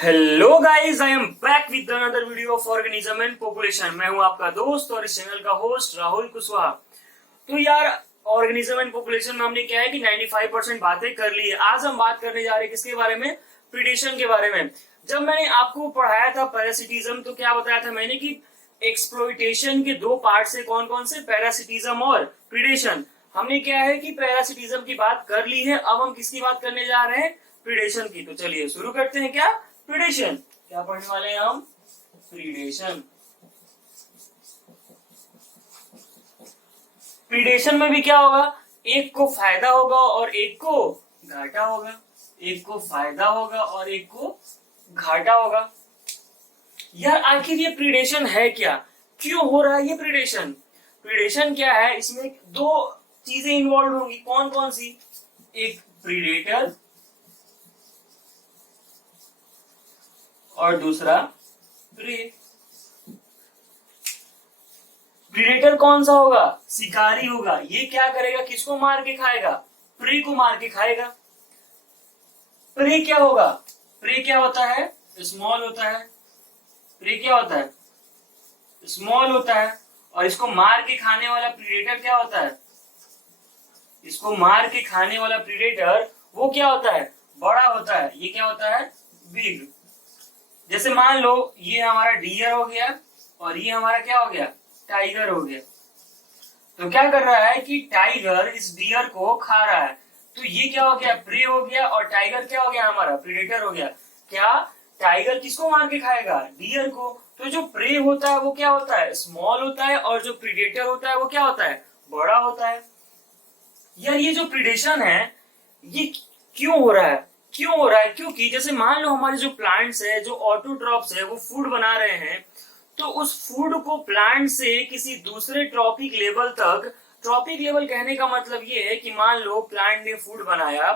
Hello guys, I am back with another video of organism and population. मैं हूं आपका दोस्त और इस चैनल का होस्ट राहुल कुशवाहा। तो यार, ऑर्गेनिज्म एंड पॉपुलेशन में हमने क्या है कि 95% बातें कर ली है। आज हम बात करने जा रहे हैं किसके बारे में? प्रीडेशन के बारे में। जब मैंने आपको पढ़ाया था पैरासिटिज्म, तो क्या बताया था मैंने कि एक्सप्लॉइटेशन के दो पार्ट से, कौन कौन से? पैरासिटिज्म और प्रीडेशन। हमने क्या है कि पैरासिटिज्म की बात कर ली है। अब हम किसकी बात करने जा रहे हैं? प्रीडेशन की। तो चलिए शुरू करते हैं। क्या प्रीडेशन? क्या पढ़ने वाले हैं हम? प्रीडेशन। प्रीडेशन में भी क्या होगा? एक को फायदा होगा और एक को घाटा होगा। एक को फायदा होगा और एक को घाटा होगा। यार, आखिर ये प्रीडेशन है क्या? क्यों हो रहा है ये प्रीडेशन? प्रीडेशन क्या है? इसमें दो चीजें इन्वॉल्व होंगी। कौन कौन सी? एक प्रीडेटर और दूसरा प्रे। प्रीडेटर कौन सा होगा? शिकारी होगा। ये क्या करेगा? किसको मार के खाएगा? प्रे को मार के खाएगा। प्रे क्या होगा? प्रे क्या होता है? स्मॉल होता है। प्रे क्या होता है? स्मॉल होता है। और इसको मार के खाने वाला प्रीडेटर क्या होता है? इसको मार के खाने वाला प्रीडेटर वो क्या होता है? बड़ा होता है। ये क्या होता है? बिग। जैसे मान लो ये हमारा डियर हो गया और ये हमारा क्या हो गया? टाइगर हो गया। तो क्या कर रहा है कि टाइगर इस डियर को खा रहा है। तो ये क्या हो गया? प्रे हो गया। और टाइगर क्या हो गया? हमारा प्रीडेटर हो गया। क्या टाइगर किसको मार के खाएगा? डियर को। तो जो प्रे होता है वो क्या होता है? स्मॉल होता है। और जो प्रीडेटर होता है वो क्या होता है? बड़ा होता है। यार, ये जो प्रीडेशन है ये क्यों हो रहा है? क्यों हो रहा है? क्योंकि जैसे मान लो हमारे जो प्लांट्स है, जो ऑटोट्रॉप्स है, वो फूड बना रहे हैं। तो उस फूड को प्लांट से किसी दूसरे ट्रॉपिक लेवल तक, ट्रॉपिक लेवल कहने का मतलब ये है कि मान लो प्लांट ने फूड बनाया।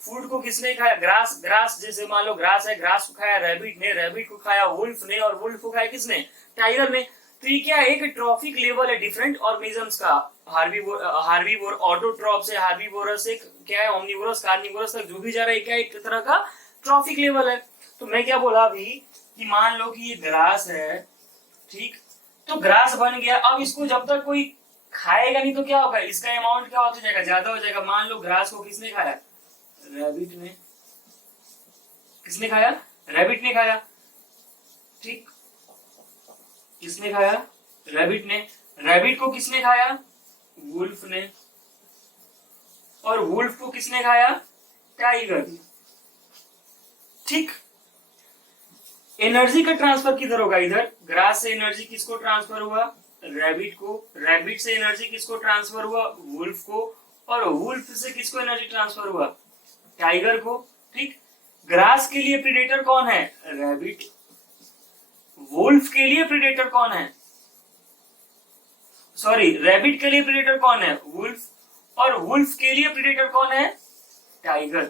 फूड को किसने खाया? ग्रास। ग्रास जैसे मान लो ग्रास है, ग्रास को खाया रैबिट ने, रैबिट को खाया वुल्फ ने, और वुल्फ को खाया किसने? टाइगर ने। तो ये क्या है? एक ट्रॉफिक लेवल है डिफरेंट ऑर्गेनिजम्स का। हार्बीवोर ऑटोट्रॉप से हार्बीवोरस से क्या है? ओमनिवोरस, कार्निवोरस तक जो भी जा रहा है क्या? एक तरह का ट्रॉफिक लेवल है। तो मैं क्या बोला अभी कि मान लो कि ये ग्रास है, ठीक? तो ग्रास बन गया। अब इसको जब तक कोई खाएगा नहीं तो क्या होगा? इसका अमाउंट क्या होता जाएगा? ज्यादा हो जाएगा। मान लो ग्रास को किसने खाया? रैबिट ने। किसने खाया? रैबिट ने खाया। ठीक? किसने खाया? रैबिट ने। रैबिट को किसने खाया? वुल्फ ने। और वुल्फ को किसने खाया? टाइगर ने। ठीक? एनर्जी का ट्रांसफर किधर होगा? इधर। ग्रास से एनर्जी किसको ट्रांसफर हुआ? रैबिट को। रैबिट से एनर्जी किसको ट्रांसफर हुआ? वुल्फ को। और वुल्फ से किसको एनर्जी ट्रांसफर हुआ? टाइगर को। ठीक? ग्रास के लिए प्रीडेटर कौन है? रैबिट। वुल्फ के लिए प्रीडेटर कौन है? सॉरी, रैबिट के लिए प्रीडेटर कौन है? वुल्फ। और वुल्फ के लिए प्रीडेटर कौन है? टाइगर।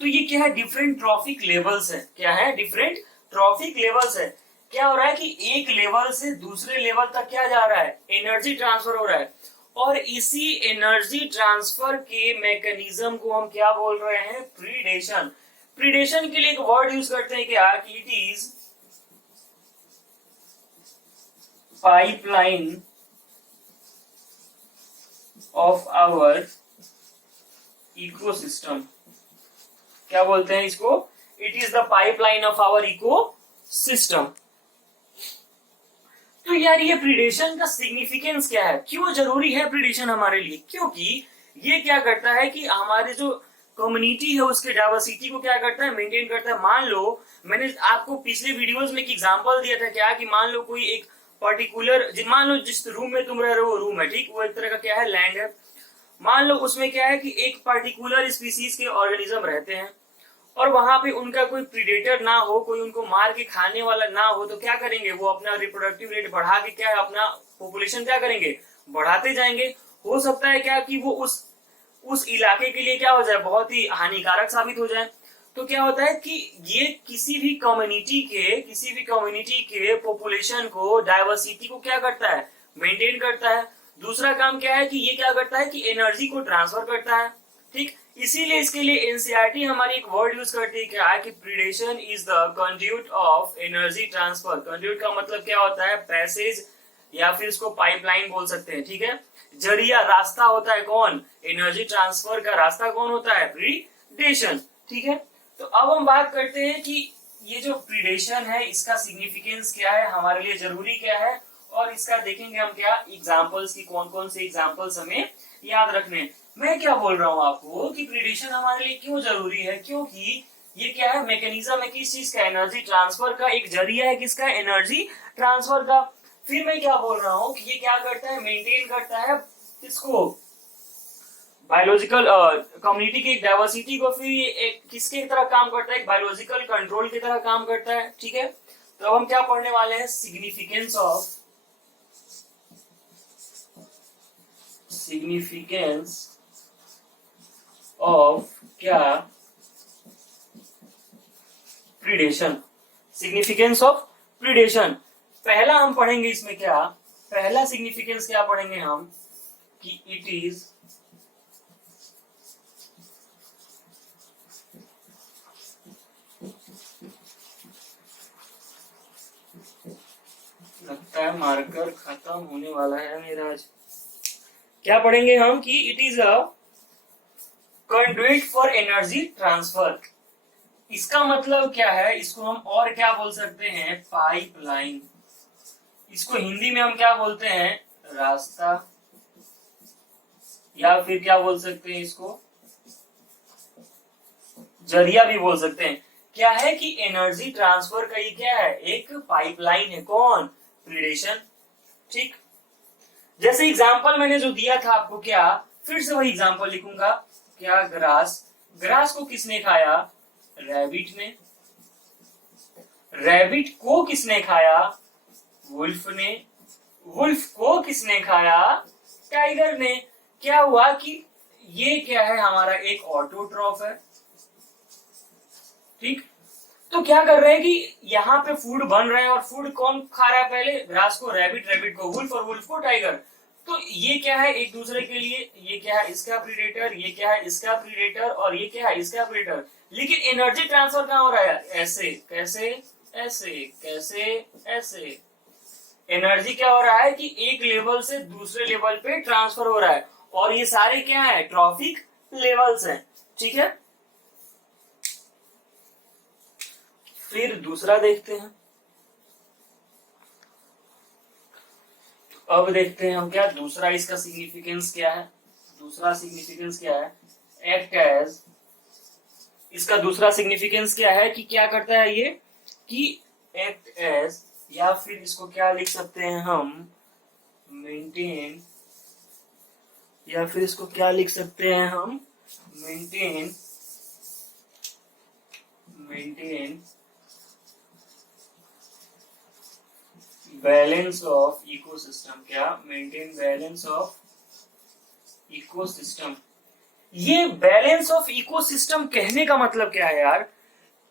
तो ये क्या है? डिफरेंट ट्रॉफिक लेवल्स है। क्या है? डिफरेंट ट्रॉफिक लेवल्स है। क्या हो रहा है कि एक लेवल से दूसरे लेवल तक क्या जा रहा है? एनर्जी ट्रांसफर हो रहा है। और इसी एनर्जी ट्रांसफर के मैकेनिज्म को हम क्या बोल रहे हैं? प्रीडेशन। प्रीडेशन के लिए एक वर्ड यूज करते हैं क्या? कि it is pipeline of our ecosystem. क्या बोलते हैं इसको? It is the pipeline of our ecosystem. तो यार, ये प्रीडेशन का सिग्निफिकेंस क्या है? क्यों जरूरी है प्रीडेशन हमारे लिए? क्योंकि ये क्या करता है कि हमारे जो कम्युनिटी है उसके डाइवर्सिटी को क्या करता है? मेंटेन करता है। मान लो मैंने आपको पिछले वीडियोस में एक एग्जांपल दिया था क्या? कि मान लो कोई एक पर्टिकुलर, मान लो जिस रूम में तुम रह रहे हो वो रूम है, ठीक? वो एक तरह का क्या है? लैंड है। मान लो उसमें क्या है कि एक पर्टिकुलर स्पीसीज के ऑर्गेनिज्म रहते हैं और वहां पे उनका कोई प्रीडेटर ना हो, कोई उनको मार के खाने वाला ना हो। तो क्या करेंगे? वो अपना रिप्रोडक्टिव रेट बढ़ा के क्या है? अपना पॉपुलेशन क्या करेंगे? बढ़ाते जाएंगे। हो सकता है क्या कि वो उस इलाके के लिए क्या हो जाए? बहुत ही हानिकारक साबित हो जाए। तो क्या होता है कि ये किसी भी कम्युनिटी के पॉपुलेशन को, डाइवर्सिटी को क्या करता है? मेंटेन करता है। दूसरा काम क्या है कि ये क्या करता है कि एनर्जी को ट्रांसफर करता है। ठीक? इसीलिए इसके लिए एनसीईआरटी हमारी एक वर्ड यूज करती है क्या है कि predation is the conduit of energy transfer. Conduit का मतलब क्या होता है, पैसेज या फिर इसको पाइपलाइन बोल सकते हैं, ठीक है। जरिया, रास्ता होता है कौन, एनर्जी ट्रांसफर का रास्ता कौन होता है, प्रीडेशन, ठीक है। तो अब हम बात करते हैं कि ये जो प्रीडेशन है इसका सिग्निफिकेंस क्या है, हमारे लिए जरूरी क्या है, और इसका देखेंगे हम क्या एग्जांपल्स की, कौन कौन से एग्जांपल्स हमें याद रखने हैं। मैं क्या बोल रहा हूँ आपको कि प्रीडेशन हमारे लिए क्यों जरूरी है, क्योंकि ये क्या है, मैकेनिज्म है किस चीज का, एनर्जी ट्रांसफर का, एक जरिया है किसका, एनर्जी ट्रांसफर का। फिर मैं क्या बोल रहा हूँ कि ये क्या करता है, मेंटेन करता है किसको, बायोलॉजिकल कम्युनिटी की डाइवर्सिटी को। फिर एक किसके तरह काम करता है, एक बायोलॉजिकल कंट्रोल की तरह काम करता है, ठीक है। तो अब हम क्या पढ़ने वाले हैं, सिग्निफिकेंस ऑफ क्या, प्रीडेशन, सिग्निफिकेंस ऑफ प्रीडेशन। पहला हम पढ़ेंगे इसमें क्या, पहला सिग्निफिकेंस क्या पढ़ेंगे हम कि इट इज लगता है मार्कर खत्म होने वाला है मेरा आज। क्या पढ़ेंगे हम कि it is a conduit for energy transfer. इसका मतलब क्या है, इसको हम और क्या बोल सकते हैं, पाइपलाइन। इसको हिंदी में हम क्या बोलते हैं, रास्ता, या फिर क्या बोल सकते हैं इसको, जरिया भी बोल सकते हैं। क्या है कि एनर्जी ट्रांसफर का ये क्या है, एक पाइपलाइन है, कौन, प्रीडेशन, ठीक। जैसे एग्जांपल मैंने जो दिया था आपको, क्या फिर से वही एग्जांपल लिखूंगा, क्या ग्रास, ग्रास को किसने खाया, रैबिट ने। रैबिट को किसने खाया, वुल्फ ने। वुल्फ को किसने खाया, टाइगर ने। क्या हुआ कि ये क्या है, हमारा एक ऑटोट्रॉफ है, ठीक। तो क्या कर रहे हैं कि यहाँ पे फूड बन रहा है, और फूड कौन खा रहा है, पहले ग्रास को रैबिट, रैबिट को वुल्फ, और वुल्फ को टाइगर। तो ये क्या है एक दूसरे के लिए, ये क्या है इसका प्रीडेटर, ये क्या है इसका प्रीडेटर, और ये क्या है इसका प्रीडेटर। लेकिन एनर्जी ट्रांसफर कहाँ हो रहा है, ऐसे, कैसे, ऐसे, कैसे, ऐसे। एनर्जी क्या हो रहा है कि एक लेवल से दूसरे लेवल पे ट्रांसफर हो रहा है, और ये सारे क्या है, ट्रॉफिक लेवल्स हैं, ठीक है। फिर दूसरा देखते हैं, अब देखते हैं हम क्या दूसरा इसका सिग्निफिकेंस क्या है। दूसरा सिग्निफिकेंस क्या है, एक्ट एज, इसका दूसरा सिग्निफिकेंस क्या है कि क्या करता है ये, कि एक्ट एज, या फिर इसको क्या लिख सकते हैं हम, मेंटेन, या फिर इसको क्या लिख सकते हैं हम, मेंटेन बैलेंस ऑफ इकोसिस्टम। क्या, मेंटेन बैलेंस ऑफ इकोसिस्टम। ये बैलेंस ऑफ इकोसिस्टम कहने का मतलब क्या है यार,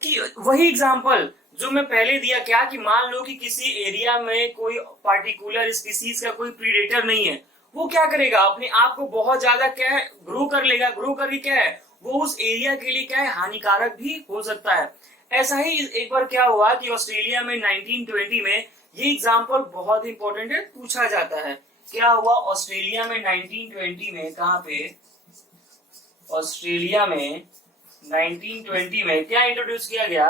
कि वही एग्जांपल जो मैं पहले दिया, क्या कि मान लो कि किसी एरिया में कोई पार्टिकुलर स्पीसीज का कोई प्रीडेटर नहीं है, वो क्या करेगा, अपने आप को बहुत ज्यादा क्या है, ग्रो कर लेगा। ग्रो करके क्या है, वो उस एरिया के लिए क्या है, हानिकारक भी हो सकता है। ऐसा ही एक बार क्या हुआ कि ऑस्ट्रेलिया में 1920 में, ये एग्जाम्पल बहुत इंपॉर्टेंट है, पूछा जाता है। क्या हुआ ऑस्ट्रेलिया में 1920 में, कहां पे, ऑस्ट्रेलिया में 1920 में क्या इंट्रोड्यूस किया गया,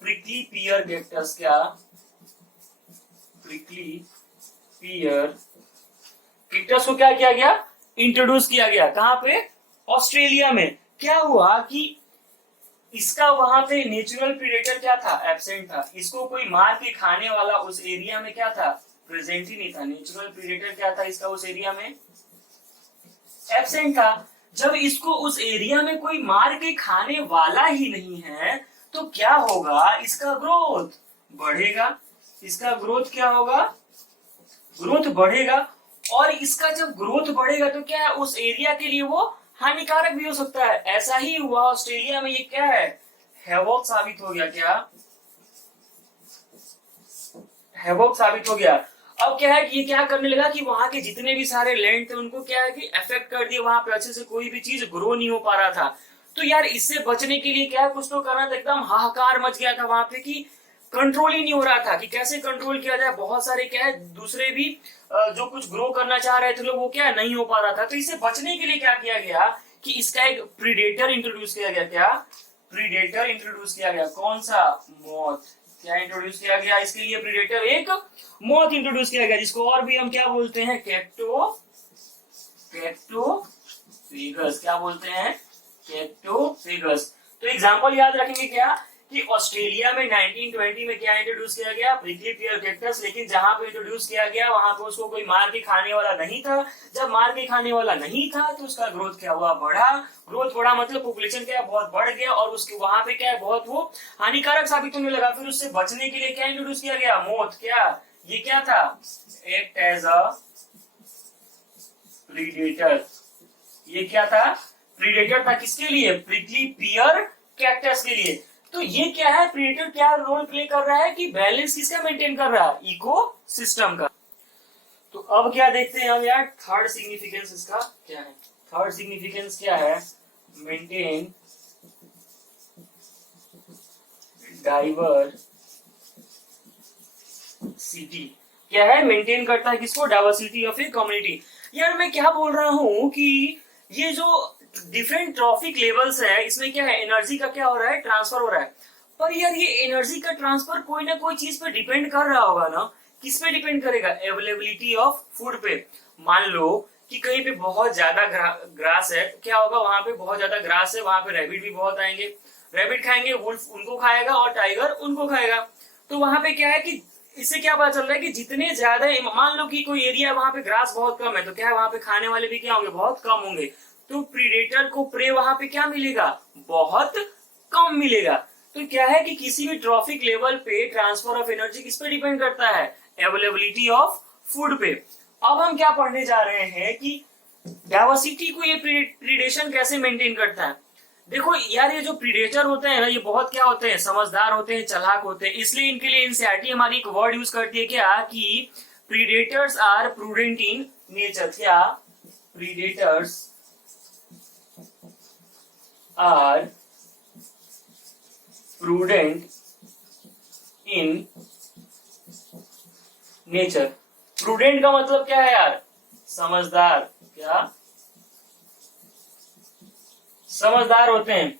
प्रिकली पियर कैक्टस। क्या, प्रिकली पियर कैक्टस को क्या किया गया, इंट्रोड्यूस किया गया, कहां पे, ऑस्ट्रेलिया में। क्या हुआ कि इसका वहां पे नेचुरल प्रीडेटर क्या था, एब्सेंट था। इसको कोई मार के खाने वाला उस एरिया में क्या था, प्रेजेंट ही नहीं था। नेचुरल प्रीडेटर क्या था इसका उस एरिया में, एब्सेंट था। जब इसको उस एरिया में कोई मार के खाने वाला ही नहीं है, तो क्या होगा, इसका ग्रोथ बढ़ेगा। इसका ग्रोथ क्या होगा, ग्रोथ बढ़ेगा। और इसका जब ग्रोथ बढ़ेगा तो क्या है, उस एरिया के लिए वो हानिकारक भी हो सकता है। ऐसा ही हुआ ऑस्ट्रेलिया में, ये क्या है, हैवॉक साबित हो गया। क्या, हैवॉक साबित हो गया। अब क्या है कि ये क्या करने लगा कि वहां के जितने भी सारे लैंड थे उनको क्या है कि अफेक्ट कर दिया, वहां पे अच्छे से कोई भी चीज ग्रो नहीं हो पा रहा था। तो यार इससे बचने के लिए क्या है, कुछ तो करना था। एकदम हाहाकार मच गया था वहां पे कि कंट्रोल ही नहीं हो रहा था कि कैसे कंट्रोल किया जाए। बहुत सारे क्या है दूसरे भी जो कुछ ग्रो करना चाह रहे थे लोग, वो क्या नहीं हो पा रहा था। तो इससे बचने के लिए क्या किया गया कि इसका एक प्रीडेटर इंट्रोड्यूस किया गया। क्या प्रीडेटर इंट्रोड्यूस किया गया? कौन सा? मॉथ। क्या इंट्रोड्यूस किया गया इसके लिए? प्रीडेटर एक मॉथ इंट्रोड्यूस किया गया, जिसको और भी हम क्या बोलते हैं? कैक्टोफेगस। क्या बोलते हैं? कैक्टोफेगस। तो एग्जांपल याद रखेंगे क्या कि ऑस्ट्रेलिया में 1920 में क्या इंट्रोड्यूस किया गया? प्रिकली पियर कैक्टस। लेकिन जहां पे इंट्रोड्यूस किया गया वहां पे उसको कोई मार के खाने वाला नहीं था। जब मार के खाने वाला नहीं था तो उसका ग्रोथ क्या हुआ? बढ़ा। ग्रोथ बढ़ा मतलब पॉपुलेशन क्या बहुत बढ़ गया, और उसके वहां पे क्या है बहुत वो हानिकारक साबित होने लगा। फिर उससे बचने के लिए क्या इंट्रोड्यूस किया गया? मोथ। क्या ये क्या था? Act as a predator. ये क्या था? प्रीडेटर था। किसके लिए? प्रिकली पियर कैक्टस के लिए। तो ये क्या है? प्रीडेटर क्या रोल प्ले कर रहा है कि बैलेंस किसका मेंटेन कर रहा है? इकोसिस्टम का। तो अब क्या देखते हैं हम यार, थर्ड सिग्निफिकेंस इसका क्या है? थर्ड सिग्निफिकेंस क्या है? Maintain diversity. क्या है? मेंटेन करता है किसको? Diversity of a community. यार मैं क्या बोल रहा हूं कि ये जो डिफरेंट ट्रॉफिक लेवल्स है, इसमें क्या है? एनर्जी का क्या हो रहा है? ट्रांसफर हो रहा है। पर यार ये एनर्जी का ट्रांसफर कोई ना कोई चीज पे डिपेंड कर रहा होगा ना। किस पे डिपेंड करेगा? अवेलेबिलिटी ऑफ फूड पे। मान लो कि कहीं पे बहुत ज्यादा ग्रास है, क्या होगा? वहां पे बहुत ज्यादा ग्रास है, वहां पे रैबिट भी बहुत आएंगे। रैबिट खाएंगे, वुल्फ उनको खाएगा और टाइगर उनको खाएगा। तो वहां पे क्या है कि इससे क्या पता चल रहा है कि जितने ज्यादा, मान लो कि कोई एरिया वहां पे ग्रास बहुत कम है, तो क्या है वहां पे खाने वाले भी क्या होंगे? बहुत कम होंगे। तो प्रीडेटर को प्रे वहां पे क्या मिलेगा? बहुत कम मिलेगा। तो क्या है कि किसी भी ट्रॉफिक लेवल पे ट्रांसफर ऑफ एनर्जी किस पे डिपेंड करता है? अवेलेबिलिटी ऑफ फूड पे। अब हम क्या पढ़ने जा रहे हैं कि डाइवर्सिटी को ये प्रीडेशन कैसे मेंटेन करता है। देखो यार, ये जो प्रीडेटर होते हैं ना, ये बहुत क्या होते हैं? समझदार होते हैं, चालाक होते हैं। इसलिए इनके लिए एनसीईआरटी हमारी एक वर्ड यूज करती है क्या कि predators are prudent in nature. क्या? Predators are prudent in nature. Prudent का मतलब क्या है यार? समझदार। क्या? समझदार होते हैं।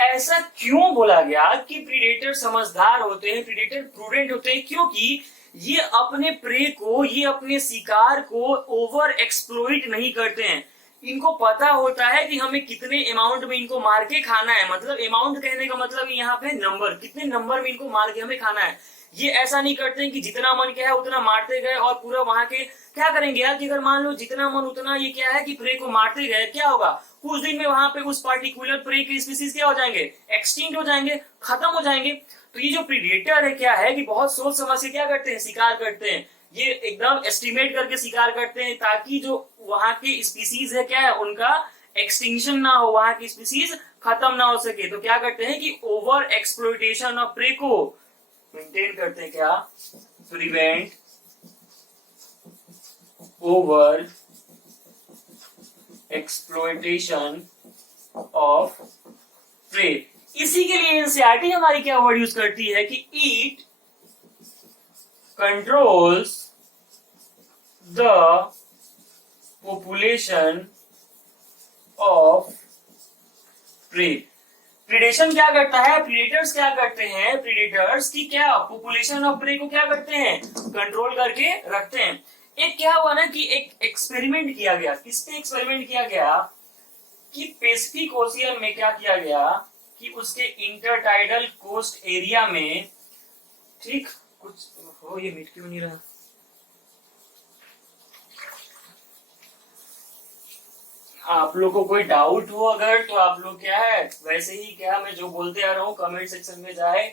ऐसा क्यों बोला गया कि प्रीडेटर समझदार होते हैं, प्रीडेटर प्रूडेंट होते हैं? क्योंकि ये अपने प्रे को, ये अपने शिकार को ओवर एक्सप्लोइट नहीं करते हैं। इनको पता होता है कि हमें कितने अमाउंट में इनको मार के खाना है। मतलब अमाउंट कहने का मतलब यहाँ पे नंबर, कितने नंबर में इनको मार के हमें खाना है। ये ऐसा नहीं करते हैं कि जितना मन क्या है उतना मारते गए और पूरा वहां के क्या करेंगे यार कि अगर मान लो जितना मन उतना ये क्या है कि प्रे को मारते गए, क्या होगा? कुछ दिन में वहां पे उस पार्टिकुलर प्रे के स्पीसीज क्या हो जाएंगे? एक्सटिंक्ट हो जाएंगे, खत्म हो जाएंगे। तो ये जो प्रीडेटर है क्या है कि बहुत सोच समझ के क्या करते हैं? शिकार करते हैं। ये एकदम एस्टिमेट करके शिकार करते हैं ताकि जो वहां के स्पीसीज है क्या है उनका एक्सटिंक्शन ना हो, वहां की स्पीसीज खत्म ना हो सके। तो क्या करते हैं कि ओवर एक्सप्लोइटेशन ऑफ प्रे को मेंटेन करते हैं। क्या? Prevent over exploitation of prey. इसी के लिए एनसीईआरटी हमारी क्या वर्ड यूज करती है कि it controls the population of prey. Predation क्या करता है? प्रीडेटर्स क्या करते हैं? प्रीडेटर्स की क्या पॉपुलेशन ऑफ प्रे को क्या करते हैं? कंट्रोल करके रखते हैं। एक क्या हुआ ना कि एक एक्सपेरिमेंट किया गया। किस पे एक्सपेरिमेंट किया गया? कि पैसिफिक ओशियन में क्या किया गया कि उसके इंटरटाइडल कोस्ट एरिया में, ठीक, कुछ हो, ये मिट क्यों नहीं रहा? आप लोग को कोई डाउट हो अगर, तो आप लोग क्या है वैसे ही क्या मैं जो बोलते आ रहा हूँ कमेंट सेक्शन में जाए,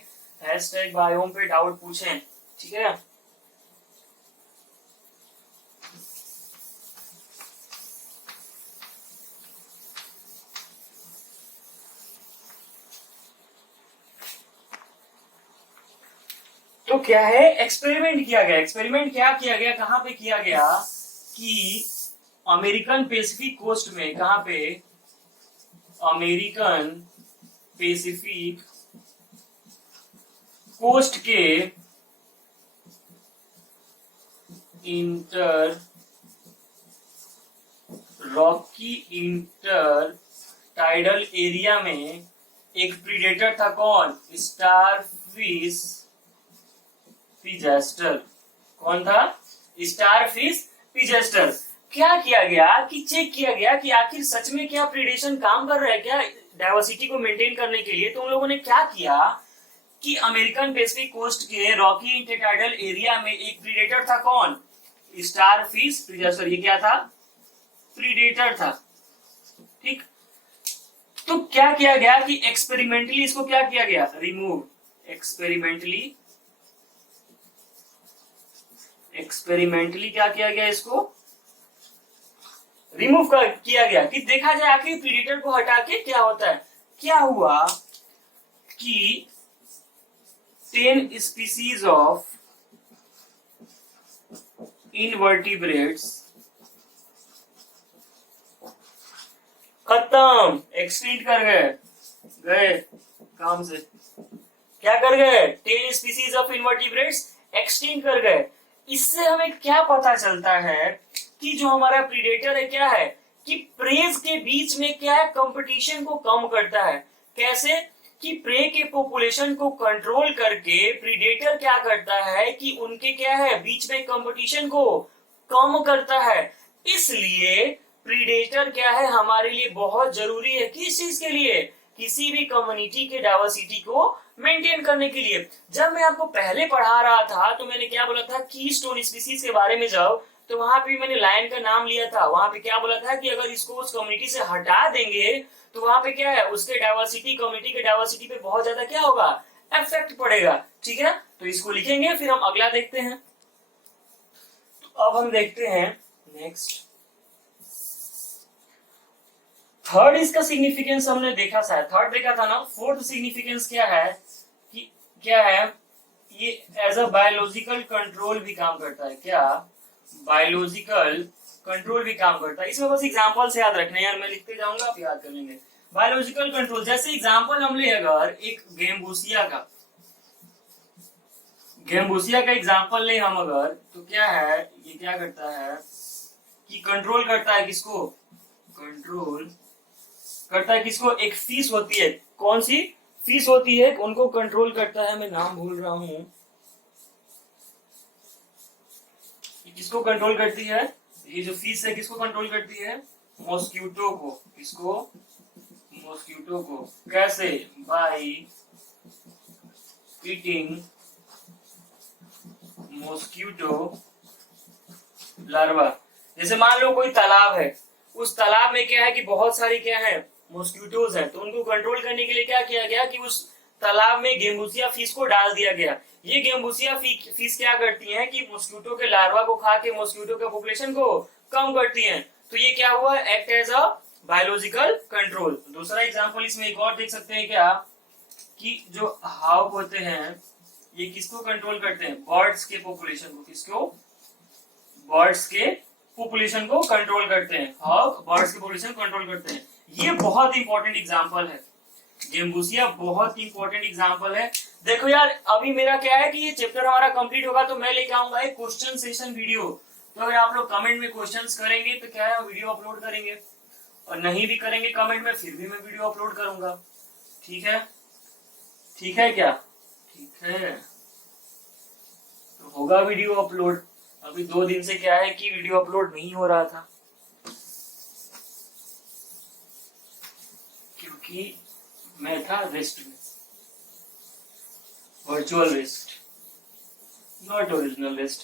हैशटैग बायोम पे डाउट पूछें, ठीक है। तो क्या है, एक्सपेरिमेंट किया गया। एक्सपेरिमेंट क्या किया गया, कहां पे किया गया कि अमेरिकन पैसिफिक कोस्ट में, कहां पे, अमेरिकन पैसिफिक कोस्ट के रॉकी इंटर टाइडल एरिया में एक प्रीडेटर था। कौन, स्टारफिश पिजेस्टर। कौन था, स्टारफिश पिजेस्टर। क्या किया गया कि चेक किया गया कि आखिर सच में क्या प्रीडेशन काम कर रहा है क्या डाइवर्सिटी को मेंटेन करने के लिए। तो उन लोगों ने क्या किया कि अमेरिकन पैसिफिक कोस्ट के रॉकी इंटरटाइडल एरिया में एक प्रीडेटर था। कौन, स्टारफिश पिजेस्टर। ये क्या था, प्रीडेटर था। ठीक, तो क्या किया गया कि एक्सपेरिमेंटली इसको क्या किया गया, रिमूव। एक्सपेरिमेंटली क्या किया गया, इसको रिमूव किया गया कि देखा जाए आखिर प्रीडेटर को हटा के क्या होता है। क्या हुआ कि 10 स्पीसीज ऑफ इनवर्टिब्रेट्स खत्म, एक्सटिंक्ट कर गए काम से। क्या कर गए, 10 स्पीसीज ऑफ इनवर्टिब्रेट्स एक्सटिंक्ट कर गए। इससे हमें क्या पता चलता है कि जो हमारा प्रीडेटर है क्या है कि प्रेज के बीच में क्या है, कंपटीशन को कम करता है। कैसे कि प्रे के पॉपुलेशन को कंट्रोल करके प्रीडेटर क्या करता है कि उनके क्या है बीच में कंपटीशन को कम करता है। इसलिए प्रीडेटर क्या है हमारे लिए बहुत जरूरी है। किस चीज के लिए, किसी भी कम्युनिटी के डाइवर्सिटी को मेंटेन करने के लिए। जब मैं आपको पहले पढ़ा रहा था तो मैंने क्या बोला था, कीस्टोन स्पीसीज के बारे में जाओ, तो वहां पे मैंने लाइन का नाम लिया था। वहां पे क्या बोला था कि अगर इसको उस कम्युनिटी से हटा देंगे तो वहां पे क्या है, उसके डाइवर्सिटी, कम्युनिटी के डाइवर्सिटी पे बहुत ज्यादा क्या होगा, इफेक्ट पड़ेगा। ठीक है, तो इसको लिखेंगे, फिर हम अगला देखते हैं। तो अब हम देखते हैं नेक्स्ट, थर्ड। इसका सिग्निफिकेंस हमने देखा, शायद थर्ड देखा था ना। फोर्थ सिग्निफिकेंस क्या है कि क्या है, ये एज अ बायोलॉजिकल कंट्रोल भी काम करता है। क्या, बायोलॉजिकल कंट्रोल भी काम करता है। इसमें बस एग्जांपल से याद रखना यार, मैं लिखते जाऊंगा आप याद कर लेंगे। बायोलॉजिकल कंट्रोल, जैसे एग्जांपल हम ले अगर एक गेम्बूसिया का एग्जांपल ले हम अगर, तो क्या है, ये क्या करता है कि कंट्रोल करता है किसको, कंट्रोल करता है किसको, एक फिश होती है। कौन सी फिश होती है, उनको कंट्रोल करता है। मैं नाम भूल रहा हूं, किसको कंट्रोल करती है, ये जो फिश है किसको कंट्रोल करती है, मॉस्क्यूटो को। किसको, मॉस्क्यूटो को। कैसे, बाय ईटिंग मॉस्क्यूटो लार्वा। जैसे मान लो कोई तालाब है, उस तालाब में क्या है कि बहुत सारी क्या है, मॉस्क्यूटोज है। तो उनको कंट्रोल करने के लिए क्या किया गया कि उस तालाब में गेम्बूसिया फिश को डाल दिया गया। ये गेम्बूसिया फिश क्या करती हैं कि मॉस्क्यूटो के लार्वा को खा के मॉस्क्यूटो के पॉपुलेशन को कम करती हैं। तो ये क्या हुआ, act as a biological control. दूसरा एग्जांपल इसमें एक और देख सकते हैं क्या कि जो हाव होते हैं ये किसको कंट्रोल करते हैं, बर्ड्स के पॉपुलेशन को। किसको, बर्ड्स के पॉपुलेशन को कंट्रोल करते हैं। हाव बर्ड्स के पॉपुलेशन कंट्रोल करते हैं। ये बहुत इंपॉर्टेंट एग्जांपल है, गेम्बूसिया बहुत इंपॉर्टेंट एग्जांपल है। देखो यार, अभी मेरा क्या है कि ये चैप्टर हमारा कंप्लीट होगा तो मैं लेके आऊंगा एक क्वेश्चन सेशन वीडियो। तो अगर आप लोग कमेंट में क्वेश्चंस करेंगे तो क्या है, वीडियो अपलोड करेंगे, और नहीं भी करेंगे कमेंट में फिर भी मैं वीडियो अपलोड करूंगा। ठीक है, ठीक है क्या, ठीक है, तो होगा वीडियो अपलोड। अभी 2 दिन से क्या है कि वीडियो अपलोड नहीं हो रहा था क्योंकि मैं था रेस्ट में, virtual rest, not original rest.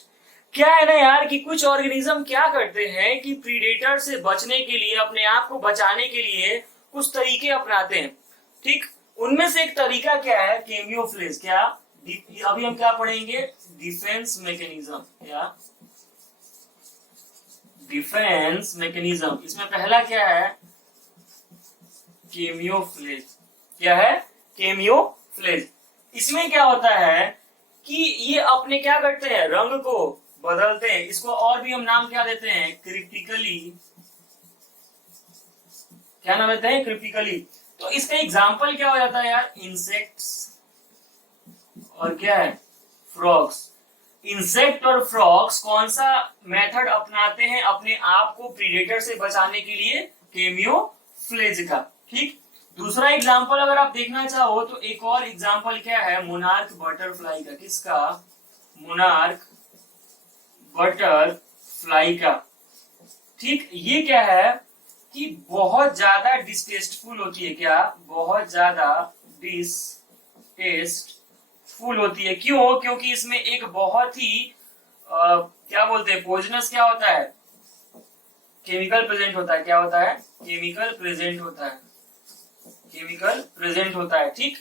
क्या है ना यार कि कुछ ऑर्गेनिज्म क्या करते हैं कि प्रीडेटर से बचने के लिए, अपने आप को बचाने के लिए कुछ तरीके अपनाते हैं। ठीक, उनमें से एक तरीका क्या है, केमियोफ्लेज। क्या, अभी हम क्या पढ़ेंगे, डिफेंस मैकेनिज्म। क्या, डिफेंस मैकेनिज्म। इसमें पहला क्या है, केमियोफ्लेज। क्या है, केमियोफ्लेज। इसमें क्या होता है कि ये अपने क्या करते हैं, रंग को बदलते हैं। इसको और भी हम नाम क्या देते हैं, क्रिप्टिकली, क्या नाम देते हैं, क्रिप्टिकली। तो इसका एग्जाम्पल क्या हो जाता है यार, इंसेक्ट्स और क्या है, फ्रॉग्स। इंसेक्ट और फ्रॉग्स कौन सा मेथड अपनाते हैं अपने आप को प्रीडेटर से बचाने के लिए, कैमियोफ्लेज का। ठीक, दूसरा एग्जाम्पल अगर आप देखना चाहो तो एक और एग्जाम्पल क्या है, मोनार्क बटरफ्लाई का। किसका, मोनार्क बटरफ्लाई का। ठीक, ये क्या है कि बहुत ज्यादा डिस्टेस्टफुल होती है, क्या, बहुत ज्यादा डिस्टेस्टफुल होती है। क्यों, क्योंकि इसमें एक बहुत ही क्या बोलते हैं, पॉइजनस क्या होता है, केमिकल प्रेजेंट होता है। क्या होता है, केमिकल प्रेजेंट होता है, केमिकल प्रेजेंट होता है। ठीक,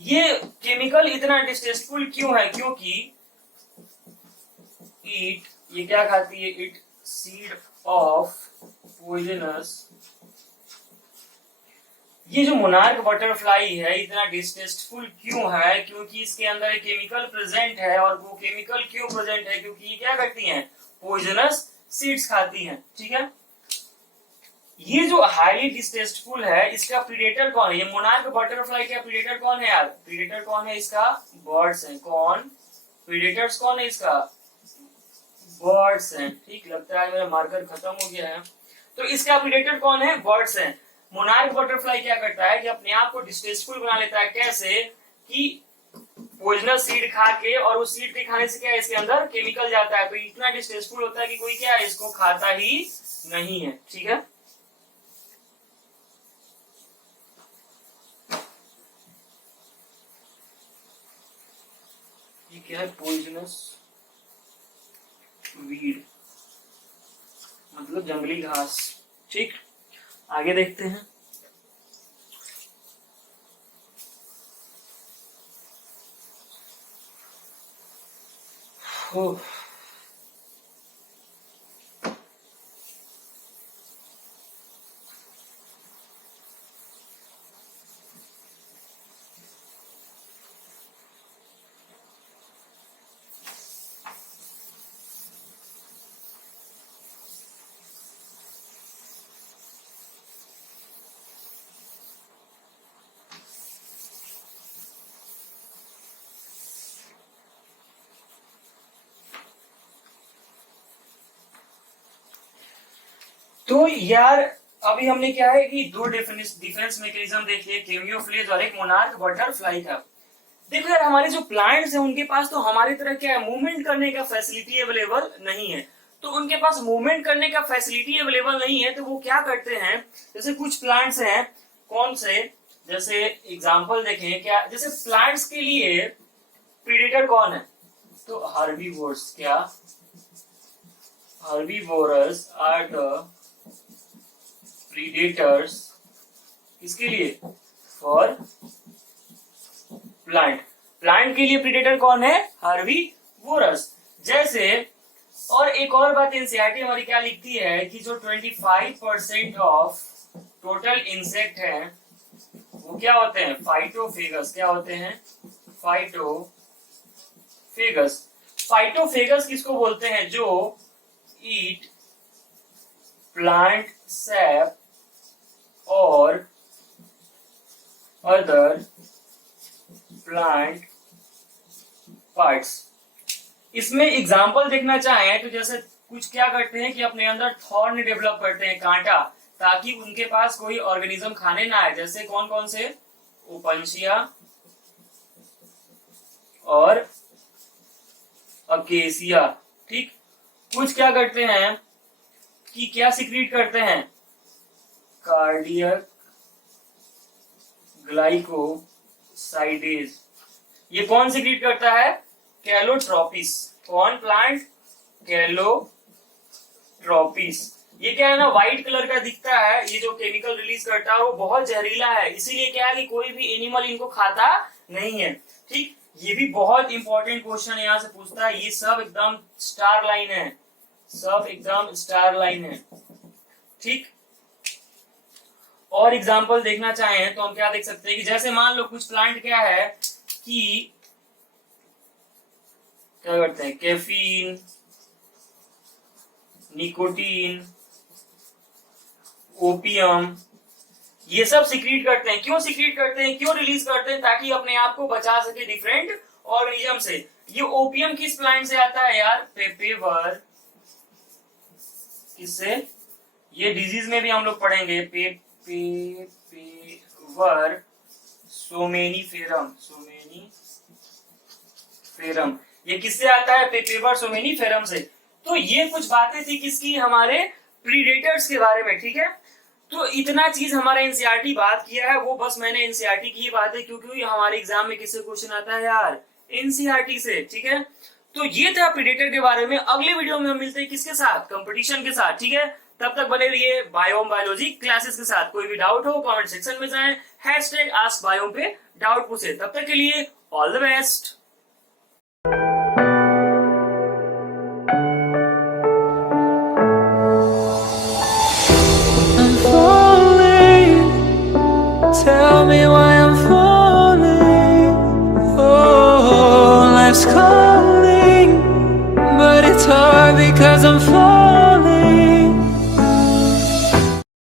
ये केमिकल इतना डिस्टेस्टफुल क्यों है, क्योंकि ये क्या खाती है, इट सीड ऑफ पॉइजनस। ये जो मोनार्क बटरफ्लाई है इतना डिस्टेस्टफुल क्यों है, क्योंकि इसके अंदर एक केमिकल प्रेजेंट है। और वो केमिकल क्यों प्रेजेंट है, क्योंकि ये क्या करती हैं, पॉइजनस सीड्स खाती हैं। ठीक है, ये जो हाईली डिस्टेस्टफुल है, इसका प्रीडेटर कौन है, ये मोनार्क बटरफ्लाई का प्रीडेटर कौन है यार, प्रीडेटर कौन है इसका, बर्ड्स है। कौन, प्रीडेटर्स कौन है इसका, बर्ड्स हैं। ठीक, लगता है मेरा मार्कर खत्म हो गया है। तो इसका प्रीडेटर कौन है, बर्ड्स हैं। मोनार्क बटरफ्लाई क्या करता है कि अपने आप को डिस्टेस्टफुल बना लेता है। कैसे, कि पॉइजनस सीड खा के, और उस सीड के खाने से क्या है, इसके अंदर केमिकल जाता है, तो इतना डिस्टेस्टफुल होता है कि कोई क्या है, इसको खाता ही नहीं है। ठीक है, ये क्या है, पॉइजनस वीड, मतलब जंगली घास। ठीक, आगे देखते हैं। तो यार अभी हमने क्या है कि दो डिफेंस मैकेनिज्म देख लिए, कैमियोफ्लेज और एक मोनार्क बटरफ्लाई का। देखो यार, हमारे जो प्लांट्स हैं उनके पास तो हमारी तरह क्या है, मूवमेंट करने का फैसिलिटी अवेलेबल नहीं है। तो उनके पास मूवमेंट करने का फैसिलिटी अवेलेबल नहीं है, तो वो क्या करते हैं, जैसे कुछ प्लांट्स हैं, कौन से, जैसे एग्जाम्पल देखें क्या, जैसे प्लांट्स के लिए प्रीडेटर कौन है, तो हर्बीवोर्स। क्या, हर्बीवोरस आर द प्रीडेटर्स, किसके लिए, फॉर प्लांट। प्लांट के लिए प्रीडेटर कौन है, हर्बीवोरस। जैसे, और एक और बात एनसीईआरटी हमारी क्या लिखती है कि जो 25% ऑफ टोटल इंसेक्ट है वो क्या होते हैं, फाइटोफेगस। क्या होते हैं, फाइटोफेगस। फाइटोफेगस किसको बोलते हैं, जो ईट प्लांट सैप और अदर प्लांट पार्ट्स। इसमें एग्जाम्पल देखना चाहें तो जैसे कुछ क्या करते हैं कि अपने अंदर थॉर्न डेवलप करते हैं, कांटा, ताकि उनके पास कोई ऑर्गेनिज्म खाने ना आए। जैसे कौन कौन से, ओपनशिया और अकेसिया। ठीक, कुछ क्या करते हैं कि क्या सिक्रीट करते हैं, कार्डियक ग्लाइकोसाइडेज। ये कौन सिक्रीट करता है, कैलोट्रोपिस। कौन, प्लांट, कैलोट्रोपिस। ये क्या है ना, व्हाइट कलर का दिखता है, ये जो केमिकल रिलीज करता है वो बहुत जहरीला है, इसीलिए क्या है कि कोई भी एनिमल इनको खाता नहीं है। ठीक, ये भी बहुत इंपॉर्टेंट क्वेश्चन यहाँ से पूछता है। ये सब एकदम स्टार लाइन है, सब एकदम स्टार लाइन है। ठीक, और एग्जाम्पल देखना चाहें तो हम क्या देख सकते हैं कि जैसे मान लो कुछ प्लांट क्या है कि क्या करते हैं, कैफीन, निकोटीन, ओपियम, ये सब सीक्रेट करते हैं। क्यों सीक्रेट करते हैं, क्यों रिलीज करते हैं, ताकि अपने आप को बचा सके डिफरेंट ऑर्गेनिज्म से। ये ओपियम किस प्लांट से आता है यार, पेपेवर। किससे, ये डिजीज में भी हम लोग पढ़ेंगे, पेपेवर सोमेनिफेरम, सोमेनिफेरम, ये किससे आता है, पेपेवर सोमेनिफेरम से। तो ये कुछ बातें थी किसकी, हमारे प्रीडेटर्स के बारे में, ठीक है। तो इतना चीज हमारा एनसीईआरटी बात किया है, वो बस मैंने एनसीईआरटी की ही बात है, क्योंकि हमारे एग्जाम में किससे क्वेश्चन आता है यार, एनसीईआरटी से, ठीक है। तो ये था प्रीडेटर के बारे में। अगले वीडियो में हम मिलते हैं किसके साथ, कंपटीशन के साथ, ठीक है। तब तक बने रहिए बायोम बायोलॉजी क्लासेस के साथ। कोई भी डाउट हो कमेंट सेक्शन में जाएं, #AskBiome पे डाउट पूछे। तब तक के लिए all the best. Tell me why I'm falling. Oh, life's calling, but it's hard because I'm falling.